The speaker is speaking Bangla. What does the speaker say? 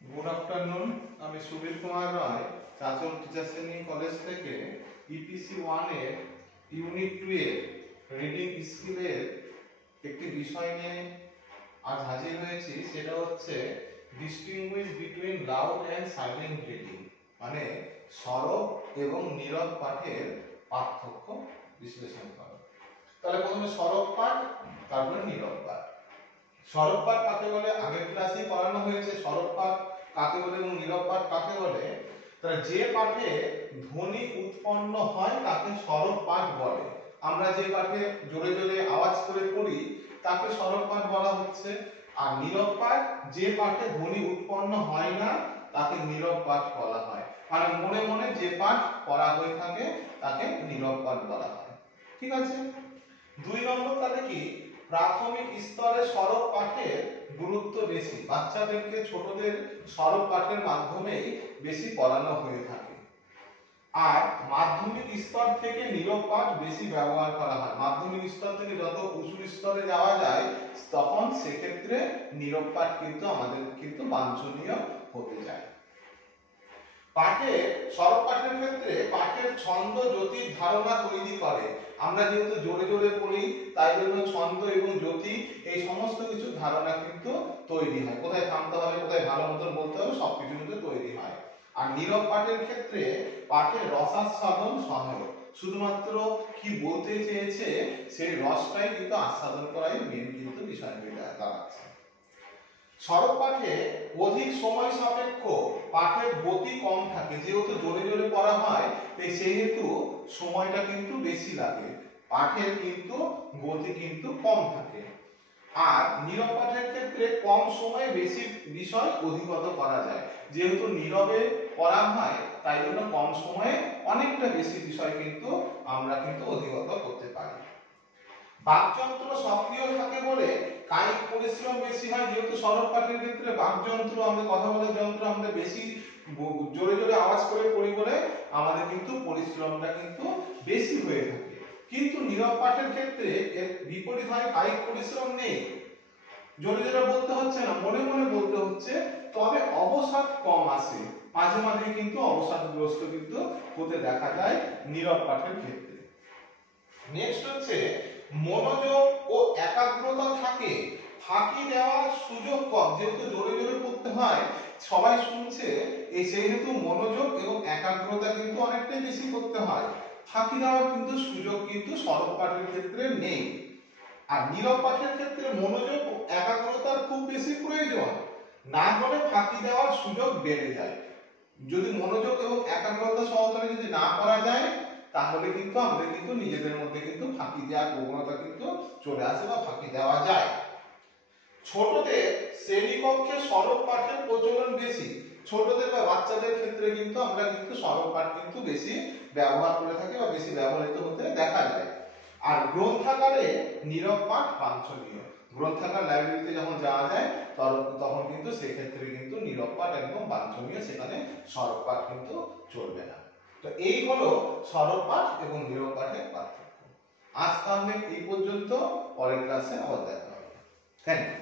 Good afternoon. আমি সুবীর কুমার রায়, চাচল টিচার্স ট্রেনিং কলেজ থেকে ইপিসি 1 এর ইউনিট 2 এর রিডিং স্কিলের একটি বিষয় নিয়ে আজ হাজির হয়েছি। সেটা হচ্ছে distinguish between loud and silent reading, মানে সরব এবং নীরব পাঠের পার্থক্য বিশ্লেষণ করা। তাহলে প্রথমে সরব পাঠ, তারপরে নীরব পাঠ। সরব পাঠ কাকে বলে আগের ক্লাসেই পড়ানো হয়েছে। সরব পাঠ কাকে বলে এবং নীরব পাঠ কাকে বলে? তাহলে যে পাঠে ধ্বনি উৎপন্ন হয় তাকে সরব পাঠ বলে। আমরা যে পাঠে জোরে জোরে আওয়াজ করে পড়ি তাকে সরব পাঠ বলা হচ্ছে। আর নীরব পাঠ যে পাঠে ধ্বনি উৎপন্ন হয় না তাকে নীরব পাঠ বলা হয়। মানে মনে মনে যে পাঠ পড়া হয়ে থাকে তাকে নীরব পাঠ বলা হয়। ঠিক আছে। 2 নম্বর তাহলে কি, প্রাথমিক স্তরে সরব পাঠের গুরুত্ব বেশি। বাচ্চাদেরকে ছোটদের সরব পাঠের মাধ্যমেই বেশি পড়ানো হয়ে থাকে। আর মাধ্যমিক স্তর থেকে নীরব পাঠ বেশি ব্যবহার করা হয়। মাধ্যমিক স্তর থেকে যত উঁচু স্তরে যাওয়া যায় তখন সেক্ষেত্রে নীরব পাঠ কিন্তু আমাদের কিন্তু বাঞ্ছনীয় হতে যায়। পাঠে সরব পাঠের ক্ষেত্রে পাঠের ছন্দ জ্যোতির ধারণা তৈরি করে। আমরা যেহেতু জোরে জোরে পড়ি তাই জন্য ছন্দ এবং জ্যোতি এই সমস্ত কিছু ধারণা কিন্তু তৈরি হয়। কোথায় থামতে হবে, কোথায় ভালো মতন বলতে হবে, সবকিছু কিন্তু তৈরি হয়। আর নীরব পাঠের ক্ষেত্রে পাঠের রসাস্বাদন সহায়ক। শুধুমাত্র কি বলতে চেয়েছে সেই রসটাই কিন্তু আস্বাদন করাই মেন কিন্তু বিষয় হয়ে দাঁড়াচ্ছে। সরব পাঠে অধিক সময় সাপেক্ষ, পাঠের গতি কম থাকে। যেহেতু জোরে জোরে পড়া হয় তাই সেহেতু সময়টা কিন্তু বেশি লাগে, পাঠের কিন্তু গতি কিন্তু কম থাকে। আর নীরব পাঠের ক্ষেত্রে কম সময়ে বেশি বিষয় অধিগত করা যায়। যেহেতু নীরবে পড়া হয় তাই জন্য কম সময়ে অনেকটা বেশি বিষয় কিন্তু আমরা কিন্তু অধিগত করতে পারি। বাকযন্ত্র সক্রিয় থাকে বলে কায়িক পরিশ্রম বেশি হয়। যেহেতু সরব পাঠের ক্ষেত্রে বাকযন্ত্র, আমাদের কথা বলার যন্ত্র আমাদের বেশি জোরে জোরে আওয়াজ করে পড়ি বলে আমাদের কিন্তু পরিশ্রমটা কিন্তু বেশি হয়ে থাকে। কিন্তু নীরব পাঠের ক্ষেত্রে এর বিপরীত হয়, কায়িক পরিশ্রম নেই, জোরে জোরে বলতে হচ্ছে না, মনে মনে বলতে হচ্ছে, তবে অবসাদ কম আসে। মাঝে মাঝে কিন্তু অবসাদগ্রস্ত কিন্তু হতে দেখা যায় নীরব পাঠের ক্ষেত্রে। নেক্সট হচ্ছে মনোযোগ ও একাগ্রতা থাকে, ফাঁকি দেওয়ার সুযোগ কম। যেহেতু জোরে জোরে পড়তে হয়, সবাই শুনছে, এই সেহেতু মনোযোগ এবং একাগ্রতা কিন্তু অনেকটাই বেশি করতে হয়। ফাঁকি দেওয়ার কিন্তু সুযোগ কিন্তু সরব পাঠের ক্ষেত্রে নেই। আর নীরব পাঠের ক্ষেত্রে মনোযোগ ও একাগ্রতার খুব বেশি প্রয়োজন, না হলে ফাঁকি দেওয়ার সুযোগ বেড়ে যায়। যদি মনোযোগ এবং একাগ্রতা সহকারে যদি না করা যায় তাহলে কিন্তু আমাদের কিন্তু নিজেদের মধ্যে কিন্তু ফাঁকি দেওয়ার প্রবণতা কিন্তু চলে আসে বা ফাঁকি দেওয়া যায়। ছোটদের শ্রেণীকক্ষে সরব পাঠের প্রচলন বেশি। ছোটদের বা বাচ্চাদের ক্ষেত্রে কিন্তু আমরা কিন্তু সরব পাঠ কিন্তু বেশি ব্যবহার করে থাকি বা বেশি ব্যবহৃত হতে দেখা যায়। আর গ্রন্থাগারে নীরব পাঠ বাঞ্ছনীয়। গ্রন্থাগার লাইব্রেরিতে যখন যাওয়া যায় তখন কিন্তু সেক্ষেত্রে কিন্তু নীরব পাঠ একদম বাঞ্ছনীয়, সেখানে সরব পাঠ কিন্তু চলবে না। তো এই হলো সরব পাঠ এবং নীরব পাঠের পার্থক্য। আজ তাহলে এই পর্যন্ত, পরের ক্লাসে আবার দেখা হবে। Thank you.